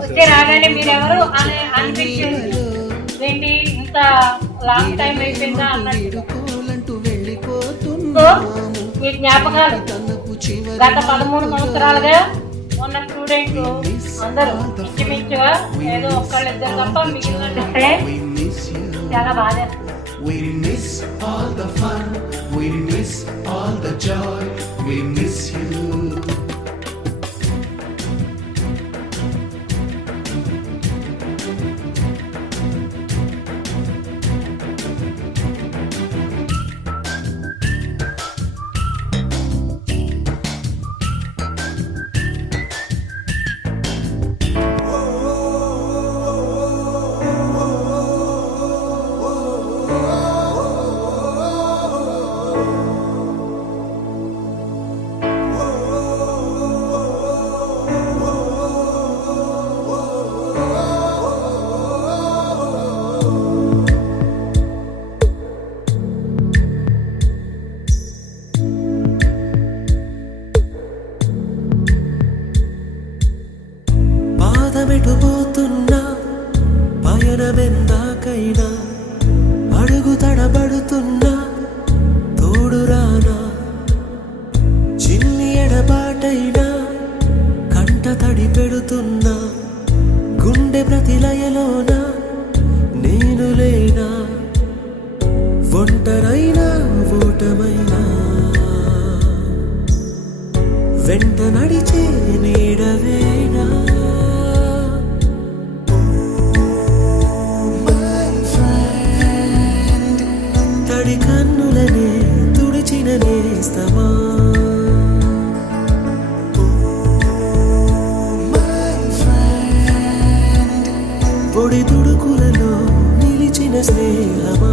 వచ్చే రాగానే మీరెవరు అని అనిపించింది ఏంటి ఇంత లాంగ్ టైం అయిపోయిందా అన్నట్టు. సో మీ జ్ఞాపకాలు గత 13 సంవత్సరాలుగా ఉన్న స్టూడెంట్ అందరూ ఇంచుమించుగా ఏదో ఒక్కళ్ళిద్దరు తప్ప మిగిలినట్టే చాలా బాగా. We miss all the fun, we miss all the joy, we miss you. పాదమెటుపోతున్నా పయనమెందాకైనా అడుగు తడబడుతున్నా తోడురానా చిన్ని ఎడబాటైనా కంట తడి పెడుతున్నా గుండె ప్రతిలయలోన నేను లేనా ఒంటరైనా ఓటమైనా వెంట నడిచే నీడవేనా తడి కన్నులనే తుడిచిన నేస్తమా పొడి తుడుకులలో నిలిచిన స్నేహమా